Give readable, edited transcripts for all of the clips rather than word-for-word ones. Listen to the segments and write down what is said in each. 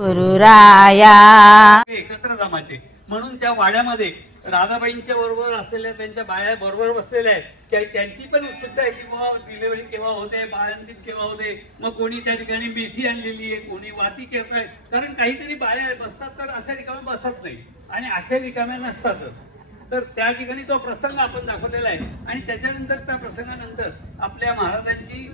गुरुराया एकत्र जमायचे म्हणून त्या वाड्यामध्ये राधाबाईंच्या बरोबर असलेल्या त्यांच्या बाया बरोबर बसलेल्या आहेत त्यांची पण उत्सुकता आहे की बाबा डिलिव्हरी केव्हा होते, बाळंतीण केव्हा होते. मग कोणी त्या ठिकाणी मेथी आणलेली आहे, कोणी वाती करत आहे. कारण काहीतरी बाया बसतात तर अशा ठिकाणी बसत नाही आणि अशा रिकाम्या नसतातच. तर त्या ठिकाणी तो प्रसंग आपण दाखवलेला आहे आणि त्याच्यानंतर त्या प्रसंगानंतर आपल्या महाराजांची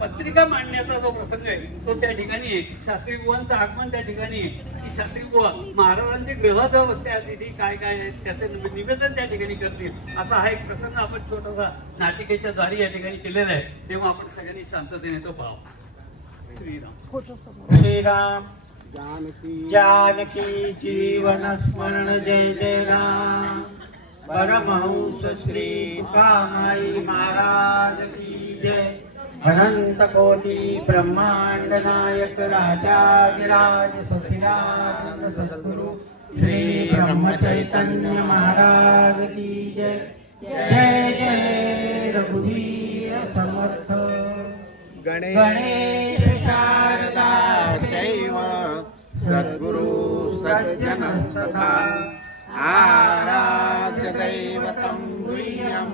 पत्रिका मांडण्याचा जो प्रसंग आहे तो त्या ठिकाणी आहे. शास्त्री बुवांचं आगमन त्या ठिकाणी आहे की शास्त्री बुवा महाराजांचे ग्रहात बसल्या तिथे काय काय आहे त्याचं निवेदन त्या ठिकाणी करतील असा हा एक प्रसंग आपण छोटासा नाटिकेच्या द्वारे या ठिकाणी केलेला आहे. तेव्हा आपण सगळ्यांनी शांततेने तो पाहावा. श्रीराम श्रीराम जानकी जीवन स्मरण जय जय राम. परमहंस श्री तुकामाई महाराज की जय. अनंत कोटि ब्रह्मांड नायक राजाधिराज सचिदानंद सद्गुरु श्री ब्रह्म चैतन्य महाराज की जय. जय जय रघुवीर समर्थ. गणेश शारदा चैव सद्गुरु सज्जन सदा. आराध्य दैवतं गुह्यं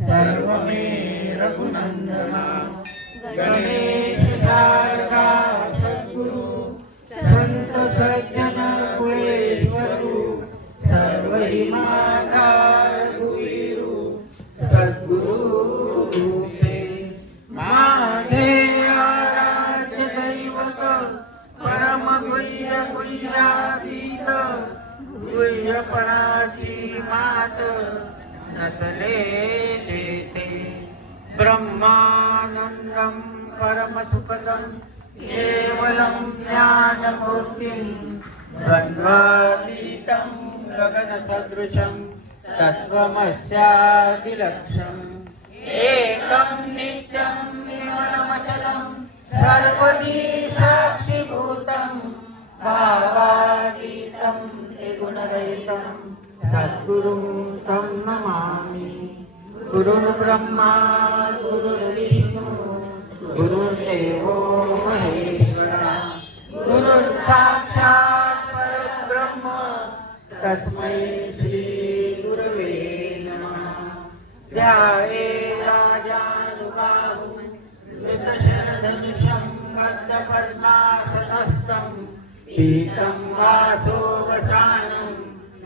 सर्वमे रघुनंदना. गणेश शारदा सद्गुरु संत सज्जन कुळेश्वरु. सर्वहि माता रघुवीरु सद्गुरु रूपे. माझे आराध्य दैवत परम गुह्य गुह्यातीत. गुह्यपणाची मात नसले देते. ब्रह्मानंदं परमसुखदं केवलं ज्ञानमूर्तिं. द्वन्द्वातीतं गगनसदृशं तत्त्वमस्यादिलक्ष्यम्. एकं नित्यं निर्मलमचलं सर्वदी साक्षिभूतं. भावातीतं त्रिगुणरहितं सद्गुरुं तं नमामि. गुरुर् ब्रह्मा गुरुर्विष्णु गुरुर्देवो महेश्वरा. गुरुः साक्षात् परब्रह्म तस्मै श्री गुरवे नमः. ध्यायेत् राजानुबाहुं धृतशरधनुषं बद्धपद्मासनस्थं. पीतं वासोवसानं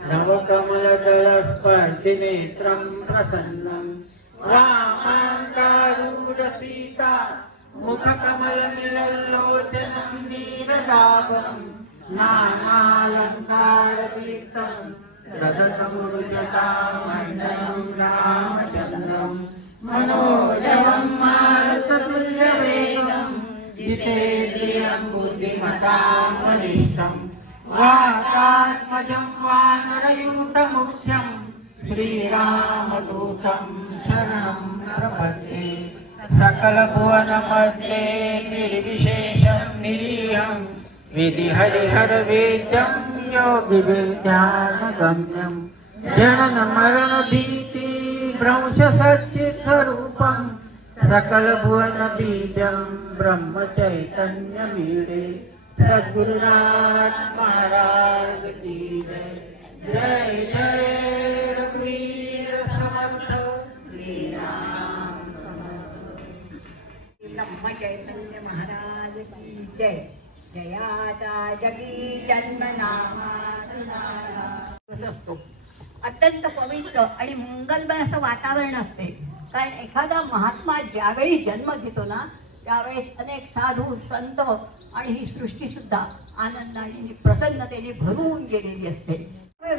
नवकमलदलस्पर्शिनेत्रं प्रसन्नं. रामाङ्गारूढसीता मुखकमलमिलल्लोचनं नीरदाभं. नानालङ्कारतीर्थं ददतमुरुजटामण्डलं रामचन्द्रं. मनोजवं मारुततुल्यवेगं जितेन्द्रियं बुद्धिमतां वरिष्ठं. वातात्मजं वानरयूथमुख्यं श्रीरामदूतं शरणं प्रपद्ये. सकलभुवनमध्ये निर्विशेषं निरीहं विधिहरिहरवेद्यं योगिविद्यानगम्यं. जननमरणभीति भ्रंशसच्चित्स्वरूपं सकलभुवनबीजं ब्रह्मचैतन्यमीडे. सद्गुरुनाथ महाराज की जय. जय जय रघुवीर समर्थ. श्रीराम समर्थ. ब्रह्म चैतन्य महाराज की जय. जयाचा जगी जन्म नामाचा असतो. अत्यंत पवित्र आणि मंगलमय असं वातावरण असते. कारण एखादा महात्मा ज्यावेळी जन्म घेतो ना त्यावेळेस अनेक साधू संत आणि ही सृष्टी सुद्धा आनंदाने प्रसन्नतेने भरून गेलेली असते.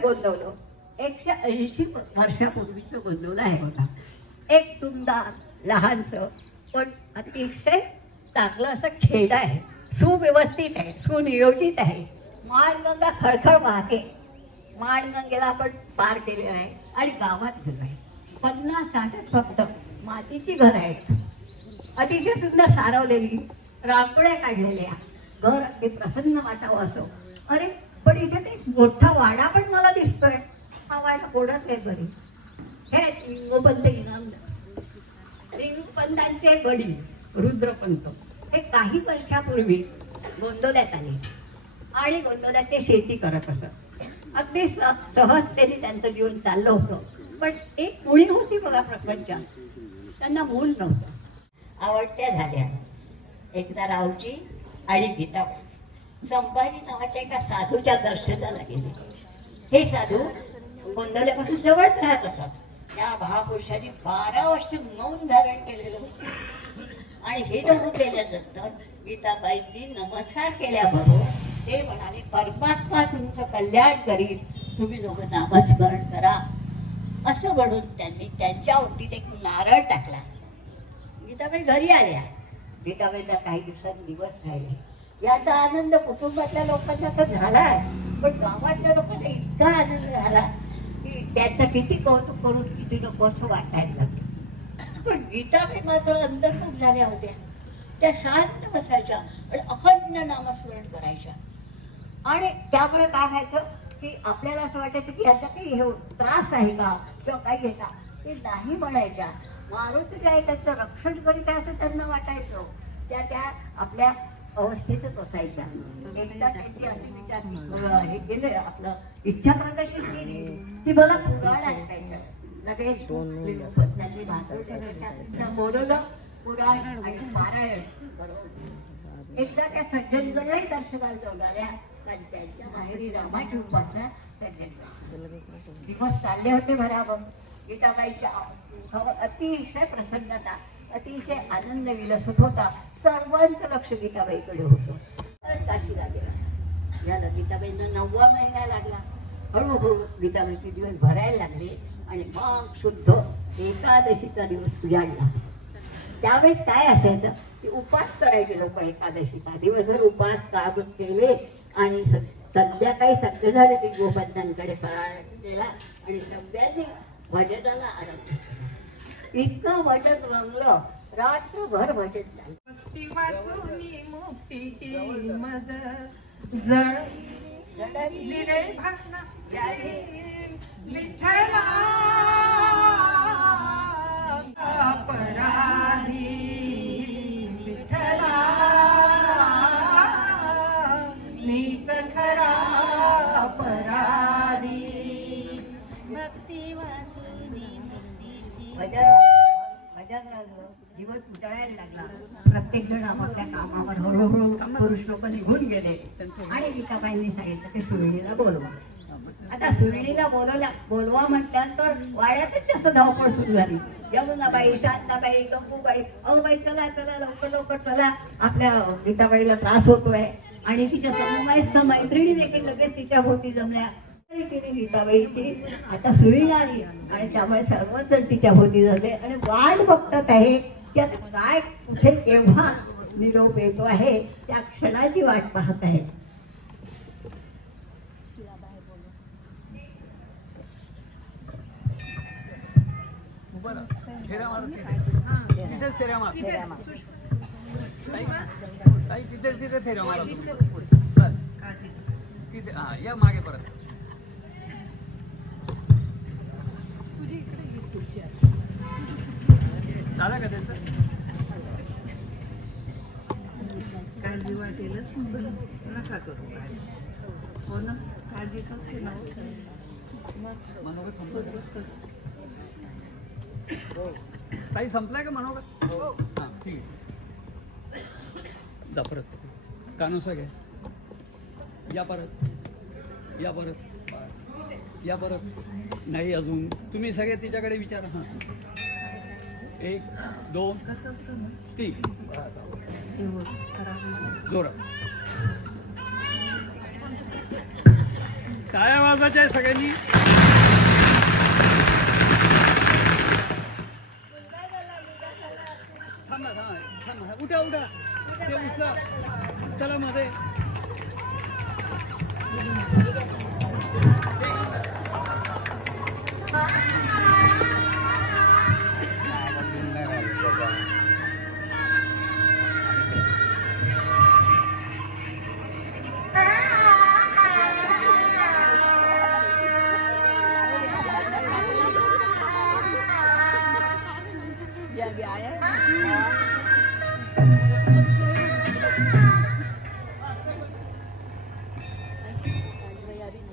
गोंदवलं 180 वर्षापूर्वीचं गोंदवलं आहे बघा. एक तुमदार लहानसं पण अतिशय चांगलं असं खेड आहे. सुव्यवस्थित आहे, सुनियोजित आहे. माणगंगा खळखळ वाहते. माणगंगेला आपण पार केले आहे आणि गावात गेलो आहे. 50-60 फक्त मातीची घरं आहेत. अतिशय सुंदर सारवलेली रांगोळ्या काढलेल्या. घर अगदी प्रसन्न वाटावं असं. अरे पण इथे ते मोठा वाडा पण मला दिसतोय. हा वाडा कोणाच आहे बरी? हे लिंगोपंत इनामदार, लिंगोपंतांचे वडील रुद्रपंत हे काही वर्षापूर्वी गोंदवल्यात आले आणि गोंधळात ते शेती करत असत. अगदी सहजतेने त्यांचं जीवन चाललं होतं. पण एक मुळी होती बघा प्रपंचात, त्यांना मूल नव्हतं. आवडत्या झाल्या. एकदा रावजी आणि गीताबाई संभाजी नावाच्या एका साधूच्या दर्शनाला गेले. हे साधू गोंधळ्यापासून जवळच राहत असत. त्या महापुरुषांनी 12 वर्ष मौन धारण केलेलं होतं. आणि हे जवळ केल्यानंतर गीताबाईंनी नमस्कार केल्याबरोबर ते म्हणाले, परमात्मा तुमचं कल्याण करील, तुम्ही लोक नामस्मरण करा. असं म्हणून त्यांनी त्यांच्या ओटीत एक नारळ टाकला. गीताबाई घरी आल्या. गीताबाईला काही दिवसांनी दिवस राहिले. याचा आनंद कुटुंबातल्या लोकांना तर झालाय, पण गावातल्या लोकांना इतका आनंद झाला की त्यांचं किती कौतुक करून किती नको असं वाटायला लागलं. पण गीताबाई मात्र अंतर्मुख झाल्या होत्या. त्या शांत बसायच्या आणि अखंड नामस्मरण करायच्या. आणि त्यामुळे काय व्हायचं की आपल्याला असं वाटायचं की यांचा काही हे त्रास आहे का किंवा काही आहे का, ते नाही म्हणायच्या. मारुती काय त्याचं रक्षण करीत आहे असं त्यांना वाटायचं. त्या आपल्या अवस्थेतच असायच्या. एकदा त्यांची अशी विचार हे केले, आपलं इच्छा प्रदर्शित केली की मला पुराण ऐकायचं. लगेच त्यांनी भाषण बोलवलं, पुराण आणि पारायण. एकदा त्या सज्जनगडही दर्शनाला जाऊन आल्या. त्यांच्या माहेरी रामाची उपासना दिवस चालले होते भराभर. गीताबाईच्या अतिशय प्रसन्नता, अतिशय आनंद विलसत होता. सर्वांचं लक्ष गीताबाईकडे होतं. काशीला गेला. याला गीताबाईंना 9वा महिना लागला. हळूहळू गीताबाईचे दिवस भरायला लागले आणि मग शुद्ध एकादशीचा दिवस उजाडला. त्यावेळेस काय असायचं की उपास करायचे लोक. एकादशीचा दिवसभर उपास काम केले आणि संध्याकाळी सगळे झाले की गोपंतांकडे फराळ केला आणि सगळ्यांनी भजनाला आरंभ केला. इतकं भजन रंगलं, रात्रभर भजन चाललं. भक्ती वाचूनी मुक्तीची मज जळली रे भावना विठ्ठला अपराधी विठ्ठला नीच खरा अपराधी. भक्ती वाचूनी मुक्तीची भजन रंगलं. दिवस उजळायला लागला. प्रत्येक जण आपापल्या कामावर हळूहळू पुरुष लोक निघून गेले. आणि गीताबाईंनी सांगितलं की सुरळीला बोलवा. आता सुरळीला बोलवा म्हटल्यानंतर वाड्यातच जास्त धावपळ सुरू झाली. यमुनाबाई, शांताबाई, गंगूबाई, अहो बाई चला चला लवकर लवकर चला, आपल्या गीताबाईला त्रास होतोय. आणि तिच्या समूहायस्थ मैत्रिणी देखील लगेच तिच्या भोवती जमल्या. गीताबाईची आता सुरळी आली आणि त्यामुळे सर्वच जण तिच्या भोवती झाले आणि वाट बघतात आहे की आता काय कुठे केव्हा निरोप येतो आहे, त्या क्षणाची वाट पाहत आहे. तिथे फेऱ्या मारा बस. तिथे या मागे परत. झालं का त्याचं? काळजी वाटेलच नका करू. हो ना, काळजीच असते ना. मनोगत संपलं. काही संपलाय का मनोगत? हां ठीक आहे. जा परत. कानोसा घ्या. या परत. या परत. या परत. नाही अजून तुम्ही सगळे तिच्याकडे विचारा. हां 1 2 कसं असतं ना 3 जोरात. टाळ्या वाजवायच्या सगळ्यांनी. थांबा थांबा थांबा. उठा उठा. ते उचला. चला मध्ये.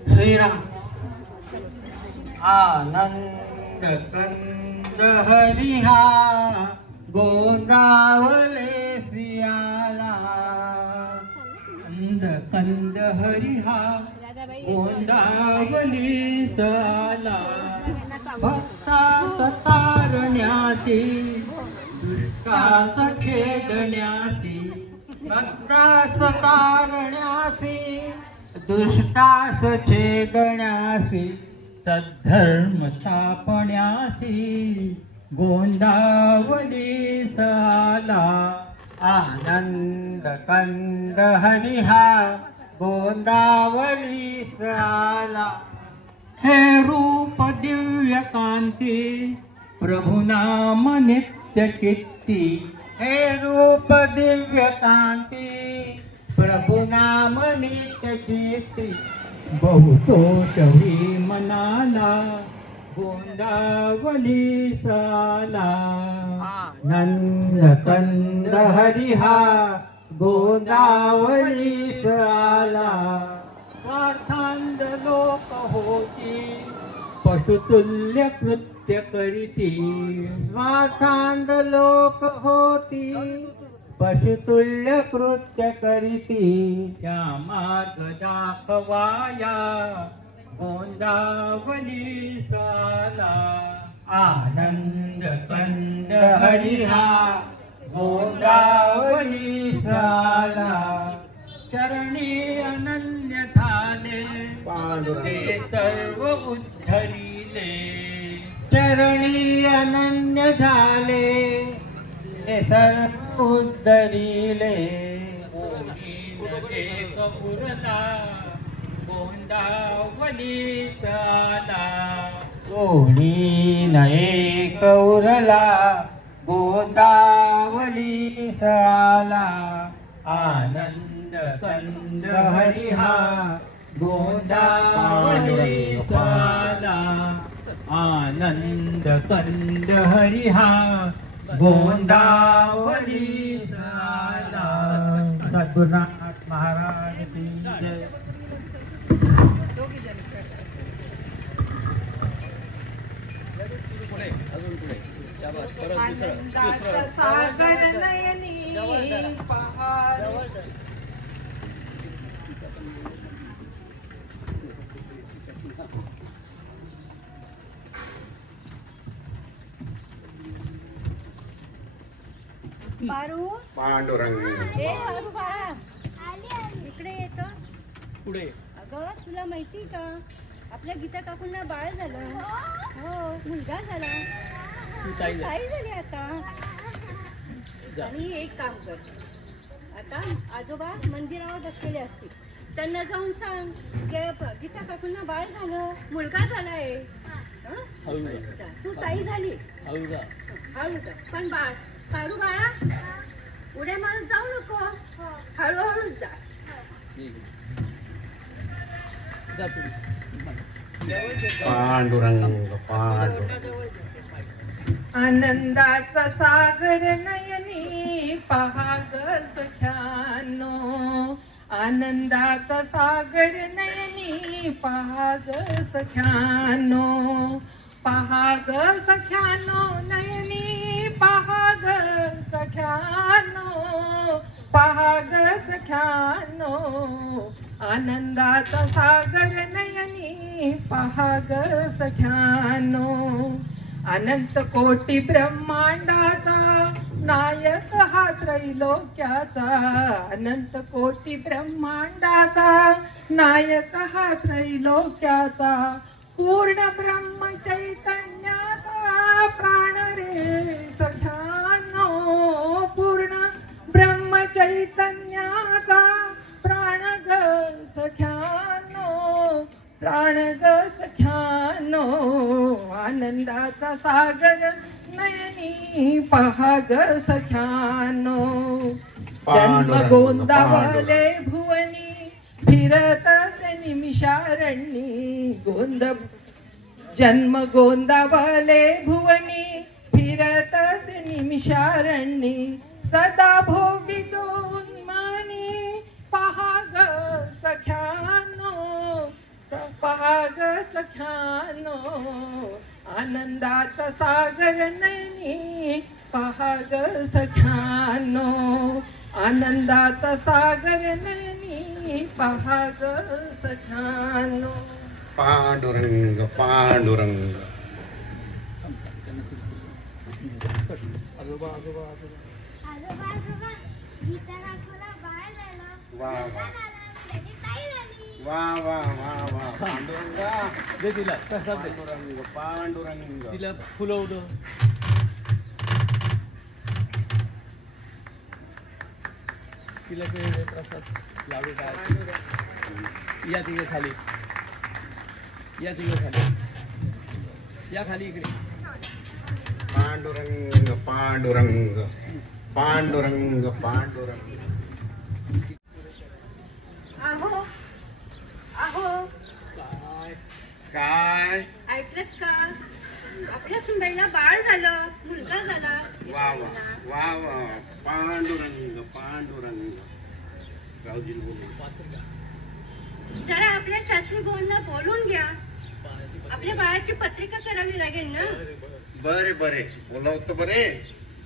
श्रीराम आनंद कंद हरिहा गोंदावले सियाला कंद हरिहा गोंदावली साला भक्ता तारण्याची दुष्टास खेदण्याची भक्तास तारण्याची दुष्टास छेदण्यासी सद्धर्म स्थापण्यासी गोंदावली साला आनंद कंद हरिहा गोंदावली साला हे रूप दिव्य कांती प्रभु नाम नित्य कीर्ती हे रूप दिव्य कांती प्रभु नाम नित्य कीर्ती बहुतोष ही मनाला गोंदावली साला नंद कंद हरिहा गोंदावली साला स्वार्थांध लोक होती पशुतुल्य कृत्य करीती स्वार्थांध लोक होती पशुतुल्य कृत्य करीती त्या मार्ग दाखवाया गोंदावली साला आनंद कंद हरिहा गोंदावली साला चरणी अनन्य झाले ते सर्व उद्धरिले चरणी अनन्य झाले ते सर्व उद्धरिले एक उरला गोंदावली साला कोणी एक उरला गोंदावली साला आनंद कंद हरिहा गोंदावली साला आनंद कंद हरिहा गोंदावली साला सद्गुरुनाथ महाराज की जय. आनंदाचा सागर नयनी पहाड पारू पांडुरंग ए पारू बाळा इकडे येतो पुढे अगं तुला माहिती का आपल्या गीता काकूंना बाळ झालं हो मुलगा झाला तू ताई जा. काही झाली आता आणि एक काम कर आता आजोबा मंदिरावर बसलेले असतील त्यांना जाऊन सांग की गीता काकूंना बाळ झालं मुलगा झालाय हं? हळू जा. तू ताई झाली हळू जा. हळू जा. पण बाळ पारू बाळा उड्या मारत जाऊ नको हळूहळू जा ठीक आहे. जा तुम्ही. पांडुरंग पांडुरंग आनंदाचा सागर नयनी पहा ग सख्यानो आनंदाचा सागर नयनी पहा ग सख्यानो पहा ग सख्यानो नयनी पहा ग सख्यानो पहा ग सख्यानो आनंदाचा सागर नयनी पहा ग सख्यानो अनंत कोटी ब्रह्मांडाचा नायक हा त्रैलोक्याचा अनंत कोटी ब्रह्मांडाचा नायक हा त्रैलोक्याचा पूर्ण ब्रह्म चैतन्याचा प्राण रे सख्यानो पूर्ण ब्रह्म चैतन्याचा प्राण ग सख्यानो प्राण ग सख्यानो आनंदाचा सागर नयनी पहा ग सख्यानो जन्म गोंदावले भुवनी फिरत असे निमिषारण्यी जन्म गोंदावले भुवनी फिरत असे निमिषारण्यी सदा भोगी जोन्मानी पहा ग सख्यानो सख्यानो आनंदाचा सागर नयनी पहा ग सख्यानो आनंदाचा सागर नयनी पहा ग सख्यानो. पांडुरंग पांडुरंग. आजोबा आजोबा आजोबा वा वा वा वा वा. पांडुरंगा दे तिला प्रसाद दे. पांडुरंग पांडुरंग. तिला फुलवलं. तिला ते प्रसाद लाडू काय. या तिकडे खाली. या तिकडे खाली. या खाली इकडे. पांडुरंग पांडुरंग पांडुरंग पांडुरंग. अहो अहो काय ऐकलत का आपल्या सुंदरीला बाळ झालं मुलगा झाला. वा वा वा वा. पांडुरंग पांडुरंग. रावजी बोलू. जरा आपल्या सासूबाईंना बोलून घ्या. आपल्या बाळाची पत्रिका करावी लागेल ना. बरे बरे बोलवतो बरे.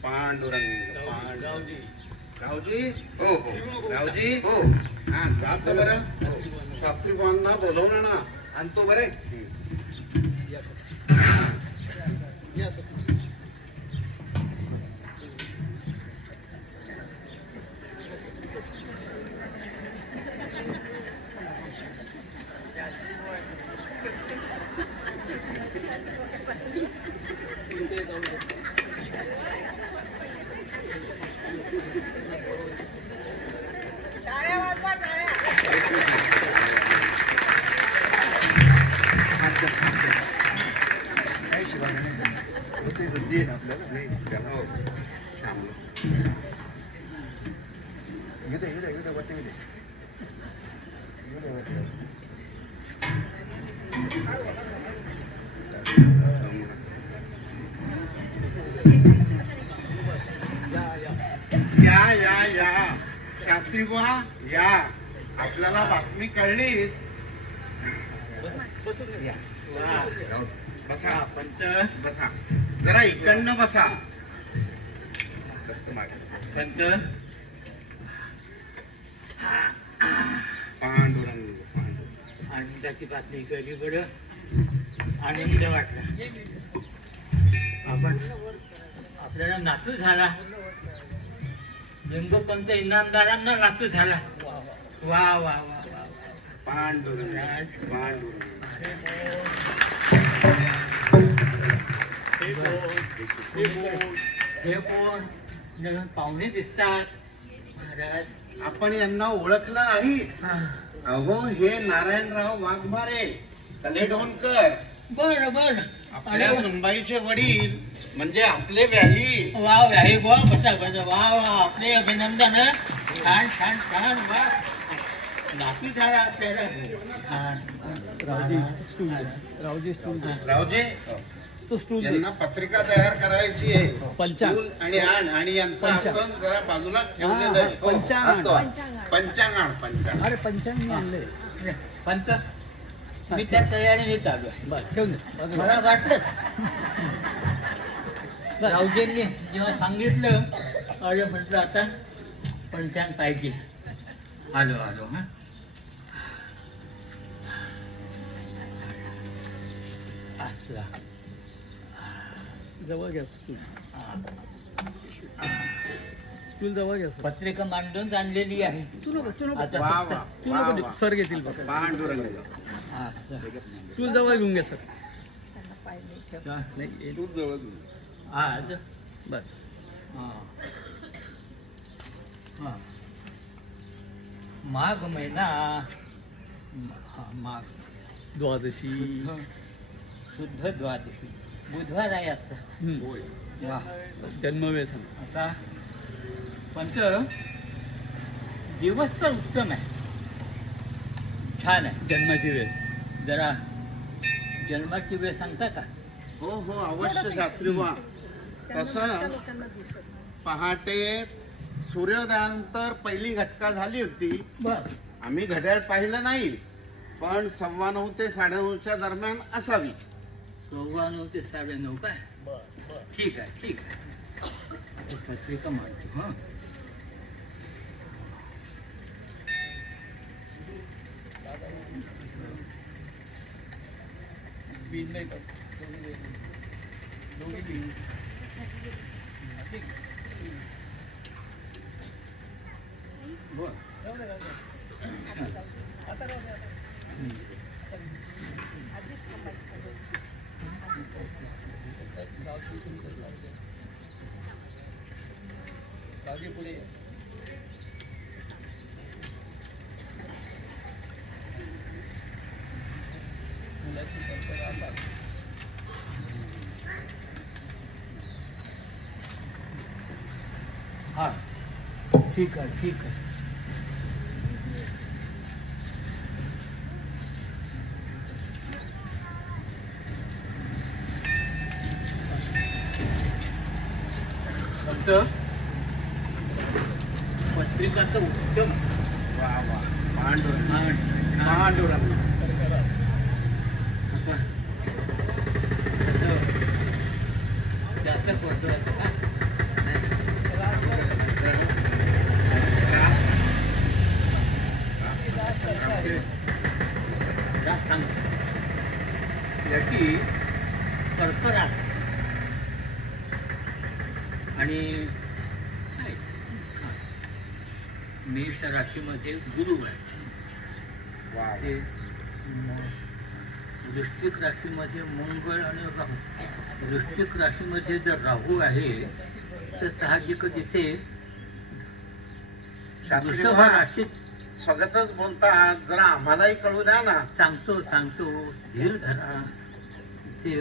पांडुरंग पांडुरंग. रावजी हो हो रावजी हो. हा जातो बरं. शास्त्री बुवांना बोलवणं ना. आणतो बरे. आपल्याला नाही त्याला थांबलो. इकडे इकडे इकडे वरती इकडे. या या या शास्त्री बुवा या. आपल्याला बातमी कळली. या. बसा पंच बसा. जरा इकडनं बसा. पंच पांडुरंग आनंदाची बातमी कळली. बरं आनंद वाटला. आपण आपल्याला नातू झाला. लिंगोपंत इनामदारांना नातू झाला. वा वा वा वा. पांडुरंग पांडुरंग. हे कोण नवीन पाहुणे दिसतात महाराज. आपण यांना ओळखलं नाही. हा. अहो हे नारायणराव वाघमारे तलेगावकर. बर बर. आपल्या सुनबाईचे वडील म्हणजे आपले व्याही. वा व्याही बुवा. बसा बसा. वा वा. आपले अभिनंदन. छान छान छान. वा नातू झाला आपल्याला. रावजी रावजी तो स्टूल यांना पत्रिका तयार करायची आहे. पंचांग. फूल आणि आण आणि यांचं पंचांग. आसन जरा बाजूला ठेवलेलं आहे. हो, पंचांग. आणतो. पंचांग आण पंचांग. अरे पंचांग आणले. पंत मी त्या तयारीने चालू आहे. मला वाटलं रावजींनी जेव्हा सांगितलं अरे म्हटलं आता पंचांग पाहिजे. आलो आलो. हा असं जवळ घ्या स्टूल. स्टूल जवळ घ्या सर. पत्रिका मांडून आणलेली आहे. तू नको आता वा फक्त- वा तू वा नको वा. सर घेतील बघा. पांडुरंग. असं. स्टूल जवळ घेऊन घ्या सर. नाही तू जवळ घे. आज बस. हा. हा. माघ महिना. हा, माघ द्वादशी. शुद्ध द्वादशी बुधवार आहे आता. वा. जन्मवेळ सांग. आता पंच दिवस तर उत्तम आहे. छान आहे. जन्माची वेळ. जरा जन्माची वेळ सांगता का? हो हो अवश्य शास्त्री बुवा. तसं पहाटे सूर्योदयानंतर पहिली घटका झाली होती. बर. आम्ही घड्याळ पाहिलं नाही पण 9:15 ते 9:30च्या दरम्यान असावी. 9:15 ते 9:30 काय? ठीक आहे ठीक आहे. पत्रिका मागतो हां. हा ठीक आहे ठीक आहे. फक्त पत्रिका तर उत्तम. वा वा पांडुरंग आता पांडुरंग. जास्त पडतो का? याची कर्क रास आणि मेष राशीमध्ये गुरु आहे. वा ते वृश्चिक राशीमध्ये मंगळ आणि राहू. वृश्चिक राशीमध्ये जर राहू आहे तर साहजिकच इथे शास्त्री वृषभ महाराज, राशीत सगळंच बोलतात, जरा आम्हालाही कळू द्या ना. सांगतो सांगतो धीर धरा. ते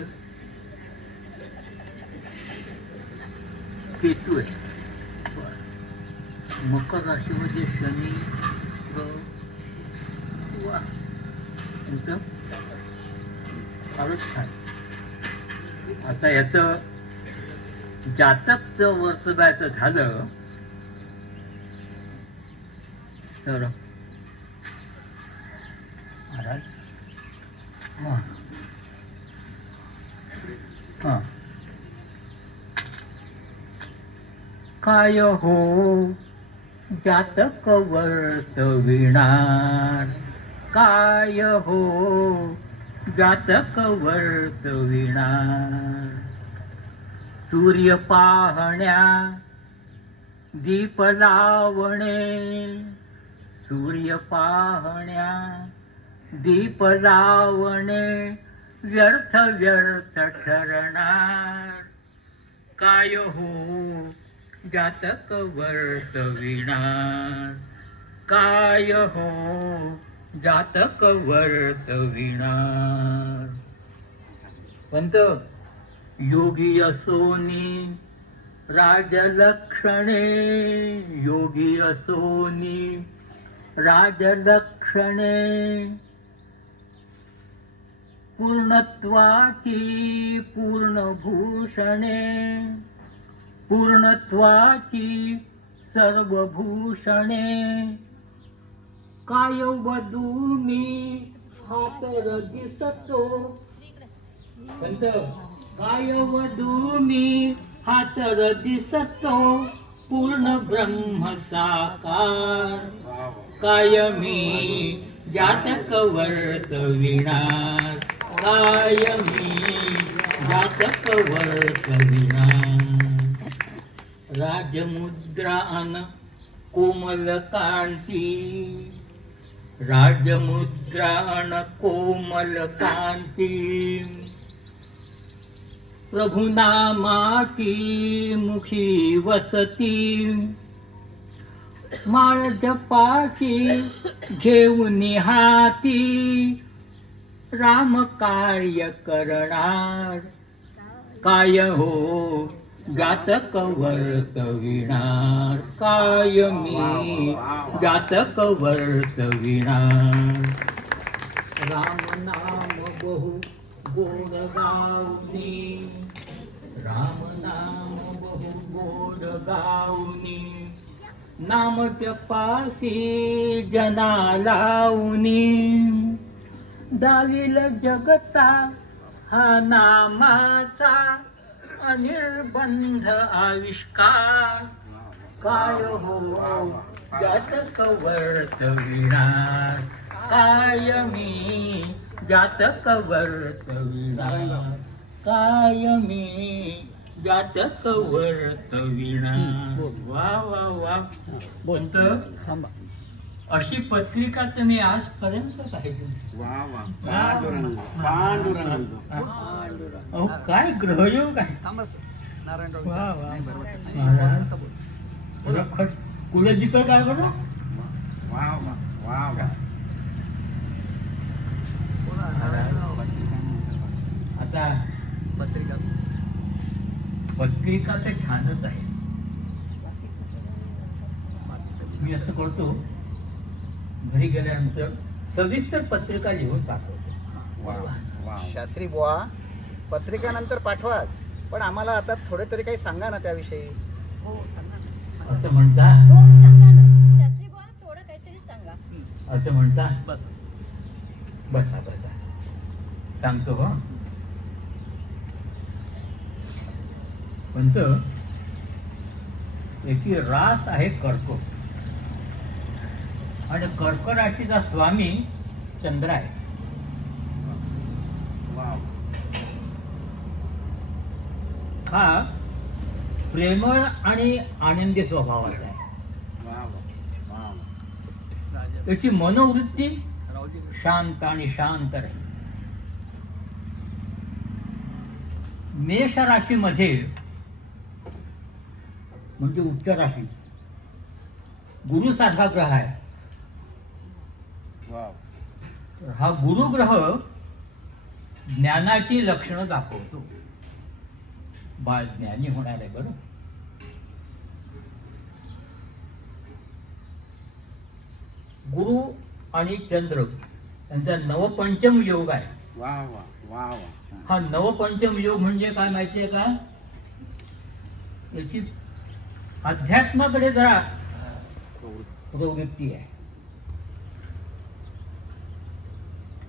केतू आहे. मकर राशीमध्ये शनी वा तुमचं फारच छान. आता याचं जातकचं वर्तव्याचं झालं तर महाराज हां हां काय हो जातक वर्तविणार. काय हो जातक वर्तविणार. सूर्य पाहण्या दीप लावणे. सूर्य पाहण्या दीप लावणे व्यर्थ व्यर्थ ठरणार. काय हो जातक वर्तविणार. काय हो जातक वर्तविणार. पंत योगी असोनी राजलक्षणे. योगी असोनी राजलक्षणे पूर्णत्वाची पूर्णभूषणे. पूर्णत्वाची सर्वभूषणे. काय वधूनी हातर दिसतो. काय वधूनी हातर दिसतो पूर्ण ब्रह्म साकार. कायमी जातक वर्तविणार. कायमी जातक वर्तविणार. राजमुद्रान कोमल कांती. राजमुद्रान कोमल कांती. प्रभुनामाची मुखी वसती. माळ जपाची घेऊन हाती. राम कार्य करणार. काय हो जातक वर्तविणार. कायमी जातक वर्तविणार. राम नाम बहु गोड गावनी. राम नाम बहु गोड गावनी. नाम जपासी जना लावनी. दाविल जगता हा नामाचा अनिर्बंध आविष्कार काय हो जातक वर्तविणार कायमी जातक वर्तविणार कायमी जातक वर्तविणार. वा वा वा. बोलत थांबा. अशी पत्रिका तुम्ही आजपर्यंत पाहिजे. वा वा. पांडुरंग पांडुरंग. अहो काय ग्रहयोग आहे. थांबा सर. नारायणराव वा वा. नाही बरोबर ते सांगितलं. महाराज कुठे जिकडे काय बरं. वा वा वा वा. आता पत्रिका पत्रिका तर छानच आहे. मी असं करतो घरी गेल्यानंतर सविस्तर पत्रिका लिहून पाठवतो. वा वा. शास्त्री बुवा पत्रिकानंतर पाठवाच, पण आम्हाला आता थोडे तरी काही सांगा ना त्याविषयी. असं म्हणता. हो सांगा ना शास्त्री बुवा, थोडं काहीतरी सांगा. असं म्हणता. बस. बसा बसा सांगतो. हो म्हणत याची रास आहे कर्क आणि कर्क राशीचा स्वामी चंद्र आहे. वा हा प्रेमळ आणि आनंदी स्वभावाचा आहे. वा वा. राजा त्याची मनोवृत्ती रावजी शांत आणि शांत राहील. मेष राशीमध्ये म्हणजे उच्च राशी गुरु सारखा ग्रह आहे. वा. तर हा गुरु ग्रह ज्ञानाची लक्षणं दाखवतो. बाळ ज्ञानी होणार आहे. बरं गुरु आणि चंद्र यांचा नवपंचम योग आहे. वा वा वा वा. हा नवपंचम योग म्हणजे काय माहितीये का. याची अध्यात्माकडे जरा प्रवृत्ती आहे.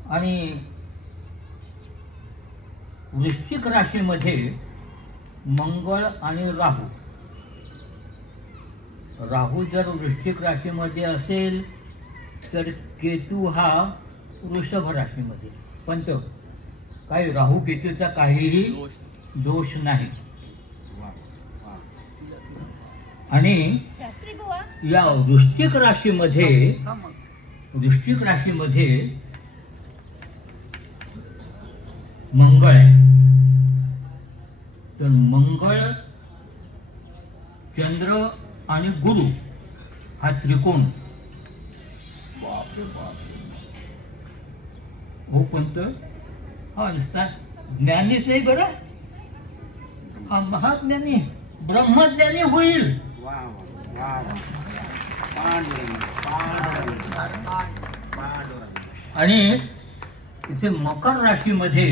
आणि वृश्चिक राशीमध्ये मंगळ आणि राहू. राहू जर वृश्चिक राशीमध्ये असेल तर केतू हा वृषभ राशीमध्ये. पण तो काही राहू केतूचा काहीही दोष नाही. वा वा. आणि शास्त्री बुवा या वृश्चिक राशीमध्ये थांबा. वृश्चिक राशीमध्ये मंगळ आहे. तर मंगळ चंद्र आणि गुरु हा त्रिकोण. हो पंत हा नुसता ज्ञानीच नाही बरं. हा महाज्ञानी ब्रह्मज्ञानी होईल. वा वा वा वा. पांडुरंग पांडुरंग पांडुरंग. आणि इथे मकर राशीमध्ये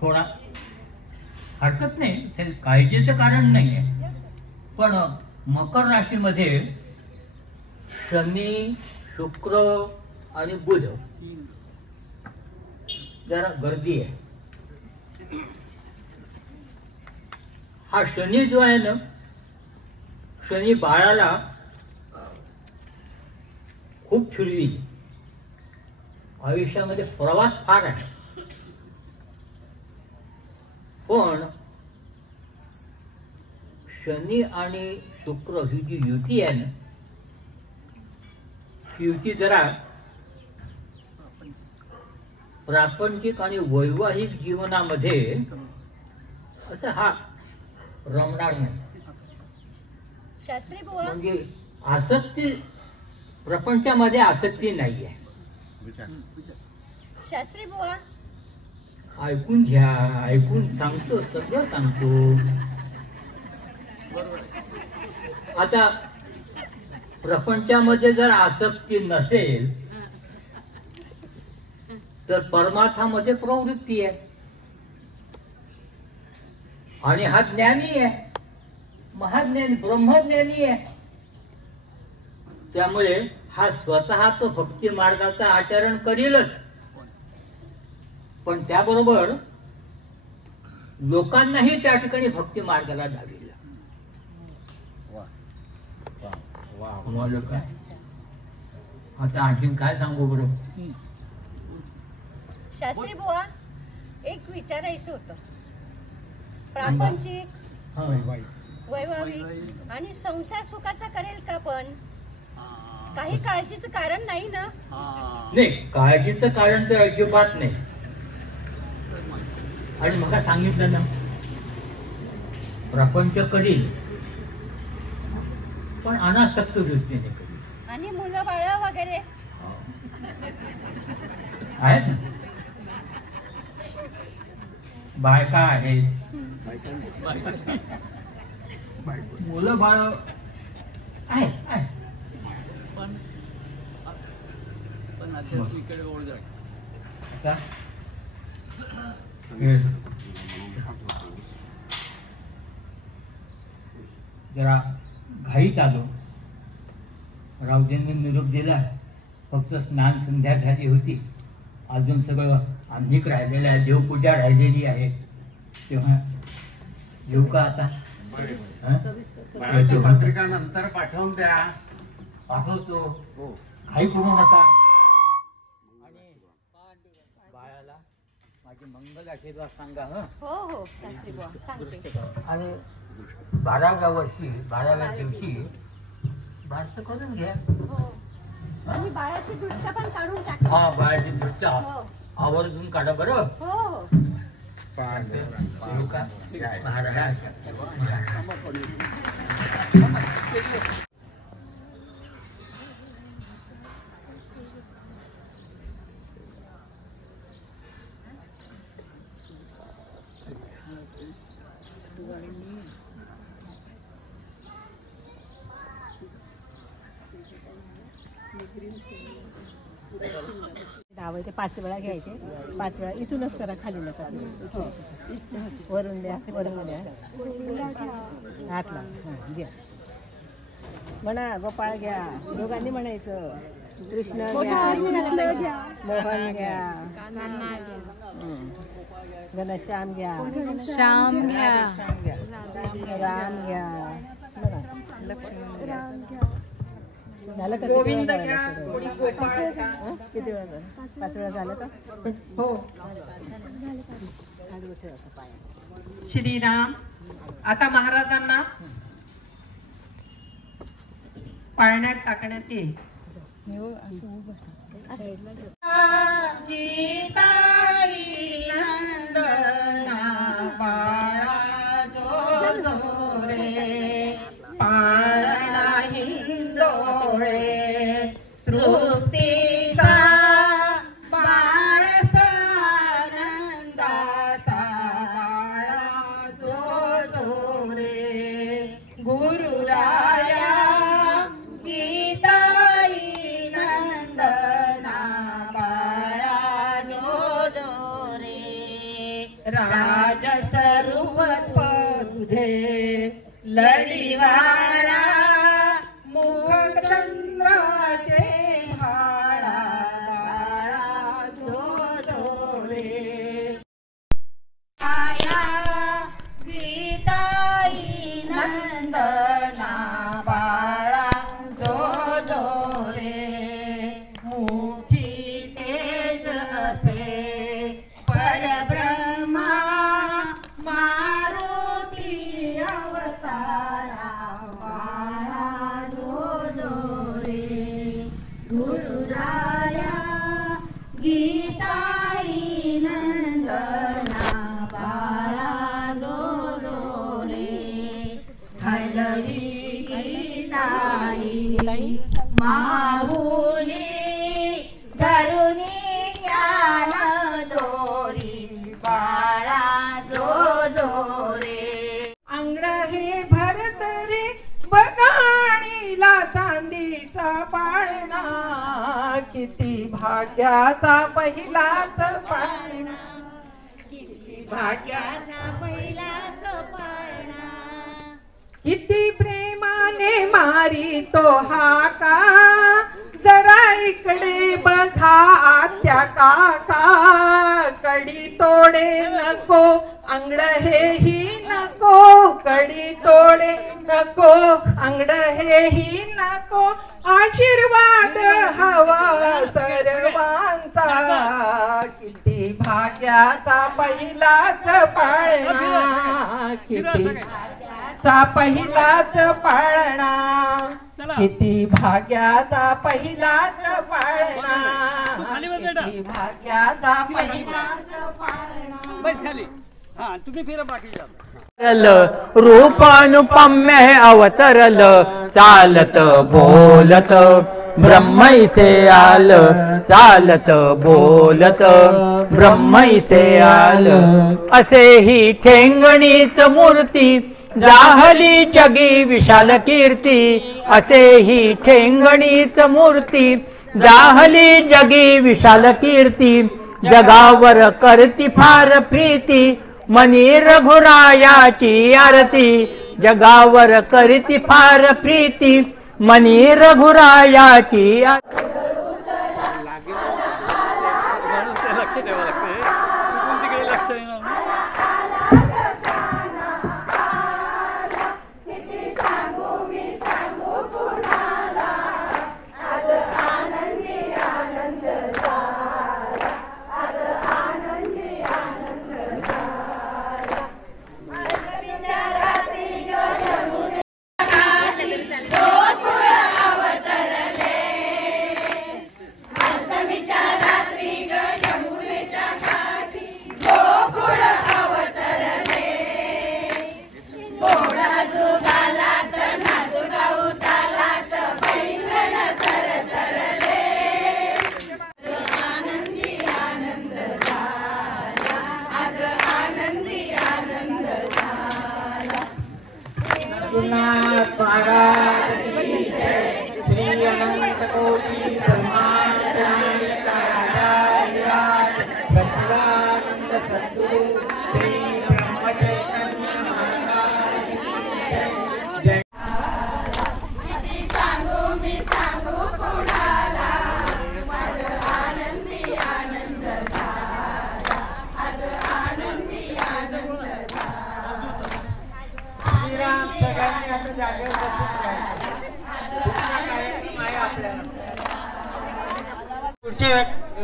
थोडा हरकत नाही, ते काळजीचं कारण नाही आहे. पण मकर राशीमध्ये शनी शुक्र आणि बुध जरा गर्दी आहे. हा शनी जो आहे ना, शनी बाळाला खूप फिरवी. आयुष्यामध्ये प्रवास फार आहे. पण शनी आणि शुक्र ही जी युती आहे ना, ही युती जरा प्रापंचिक आणि वैवाहिक जीवनामध्ये असं हा रमणार नाही. शास्त्री बुवा म्हणजे आसक्ती, प्रपंचामध्ये आसक्ती नाही आहे. शास्त्री बुवा ऐकून घ्या, ऐकून सांगतो, सगळं सांगतो. आता प्रपंचामध्ये जर आसक्ती नसेल तर परमार्थामध्ये प्रवृत्ती आहे. आणि हा ज्ञानी आहे, महाज्ञानी ब्रह्मज्ञानी आहे. त्यामुळे हा स्वतः तो भक्ती मार्गाचा आचरण करीलच, पण त्याबरोबर लोकांनाही त्या ठिकाणी भक्ती मार्गाला लावेल. काय आता आणखीन काय सांगू बरं? शास्त्री बुवा, एक विचारायचं होतं. प्रापंचिक, वैवाहिक आणि संसार सुखाचा करेल का? पण काही काळजीचं कारण नाही ना? नाही, काळजीचं कारण तर अजिबात नाही. आणि मला सांगितलं ना, प्रपंच करील पण अनासक्त वृत्तीने करील. आणि मुलं बाळ वगैरे आहेत ना, बायका आहेत, मुलं बाळ आहेत. पण आध्यात्मिकडे ओढ जाईल. आता जरा घाईत आलो. राऊजींनी निरोप दिला, फक्त स्नान संध्या झाली होती, अजून सगळं आम्हीक राहिलेलं आहे, देवपूजा राहिलेली आहे. तेव्हा येऊ का आता? बाळाची पत्रिका नंतर पाठवून द्या. पाठवतो, घाई करू नका. आणि बाळाला माझी मंगल आशीर्वाद सांगा. हो हो शास्त्री बुवा, सांगते. आणि 12व्या वर्षी 12व्या दिवशी बारसं करून घ्या. हो, आणि बाळाची दृष्टा पण काढून टाका. हा, बाळाची दृष्टा हो. आवर्जून काढा बरं. हो हो. येऊ का? महाराज. डावं ते 5 वेळा घ्यायचे, 5 वेळा इथूनच करा, खाली नका. वरून द्या, वरून द्या, हातला. हां, घ्या. म्हणा गोपाळ घ्या, दोघांनी म्हणायचं. कृष्ण घ्या, मोहन घ्या, घनश्याम घ्या, श्याम घ्या, राम घ्या, लक्ष्मण घ्या. झालं का? गोविंद घ्या, गोपाळ घ्या. किती वेळा झालं? 5 वेळा झालं का? हो. श्रीराम. आता महाराजांना पाळण्यात टाकण्यात येईल. तृप्तीचा बाळसा नंदाचा बाळा जो रे गुरुराया गीताई नंदना बाळा जो रे राज सर्वत्व तुझे लढीवाळा चंद्राचे हाडा बाळा जो रे आया गीताई नंदना बाळा जो रे मुखी तेज असे परब्रह्मा मारुती अवतारा गुरुराया गीताई नंदना बाळा जो रे हलवी गीताई माऊली धरुणी ज्ञान दोरी बाळा जो रे अंगड हे भरत रे बगाणीला चांदीचा पाळणा किती भाग्याचा पहिलाच पाळणा किती भाग्याचा पहिलाच पाळणा किती प्रेमाने मारी तो हाका जरा इकडे बघा आत्या काका, कडी तोडे नको अंगड हेही नको, कडी तोडे नको अंगड हेही नको, आशीर्वाद हवा सर्वांचा, किती भाग्याचा पहिलाच पाळणा, किती चा पहिलाच पाळणा, किती भाग्याचा पहिलाच पाळणा, किती भाग्याचा पहिलाच पाळणा. बस खाली. हा तुम्ही फिरा बाकीच्या. रूपानुपम्य अवतरल, चालत बोलत ब्रह्म इथे आलं, चालत बोलत ब्रह्म इथे आलं. असे ही ठेंगणीच मूर्ती, जाहली जगी विशाल कीर्ती. असे ही ठेंगणीच मूर्ती, जाहली जगी विशाल कीर्ती. जगावर करती फार प्रीती, मनी रघुरायाची आरती. जगावर करती फार प्रीती, मनी रघुरायाची आरती. लक्ष ठेवा लागते, तिकडे लक्ष येणार नाही.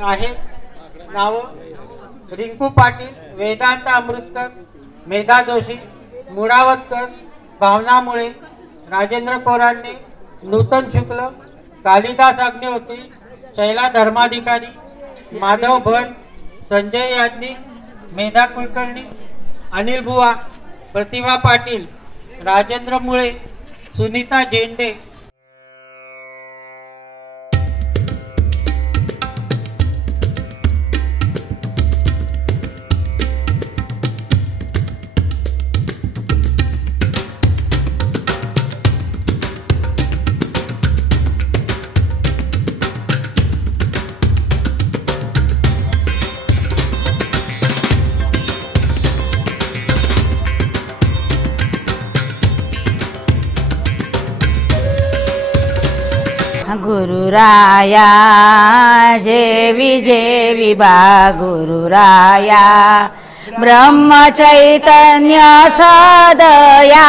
आहे नाव रिंकू पाटील, वेदांत अमृतकर, मेधा जोशी, मुळावतकर, भावना मुळे, राजेंद्र कोरांडे, नूतन शुक्ल, कालिदास अग्निहोत्री, शैला धर्माधिकारी, माधव भट, संजय याज्ञिक, मेधा कुलकर्णी, अनिल बुवा, प्रतिभा पाटील, राजेंद्र मुळे, सुनीता झेंडे. गुरुराया जेवी जेवी बा गुरुराया, ब्रह्म चैतन्य सदया,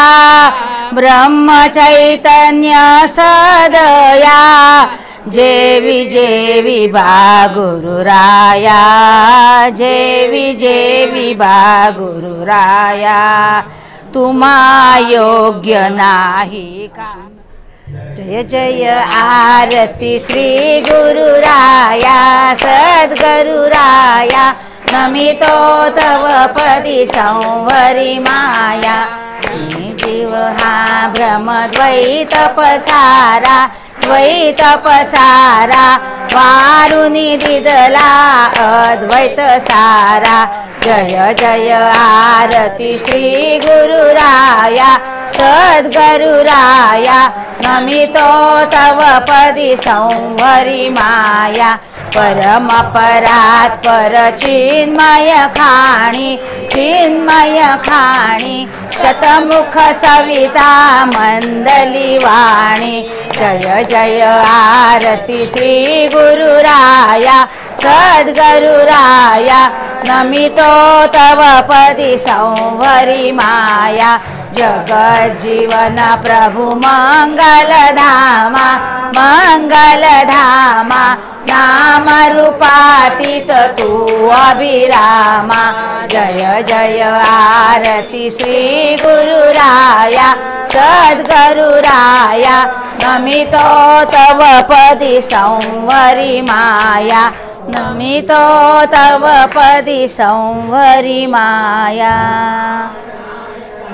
ब्रह्म चैतन्य सदया, जेवी जेवी बा गुरुराया, जेवी जेवी बा गुरुराया, तुम्हा योग्य नाही का. जय जय आरती श्री गुरुराया, सद्गुरुराया, नमितो तव पदी संवरी माया. जीव हा भ्रमद्वैत पसारा, द्वैत पसारा, वारुनी दिदला अद्वैत सारा. जय जय आरती श्री गुरुराया, सद्गुरुराया, नमितो तव पदी संवरी माया. परम परात् पर चिन्मय खाणी, चिन्मय खाणी, शतमुख सविता मंदली वाणी जय जय आरती श्री गुरुराया सद्गुरुराया नमितो तव पदी संवरी माया जगज्जीवन प्रभु मंगलधामा मंगलधामा नाम रूपातीत तू अभिरामा जय जय आरती श्री गुरुराया सद्गुरुराया नमितो तव पदी संवरी माया नमितो तव पदी संवरी माया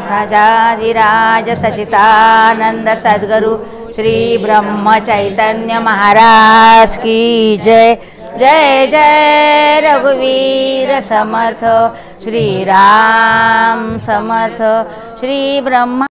राजाधिराज सचितानंद सद्गुरु श्री ब्रह्म चैतन्य महाराज की जय जय जय रघुवीर समर्थ श्री राम समर्थ श्री ब्रह्म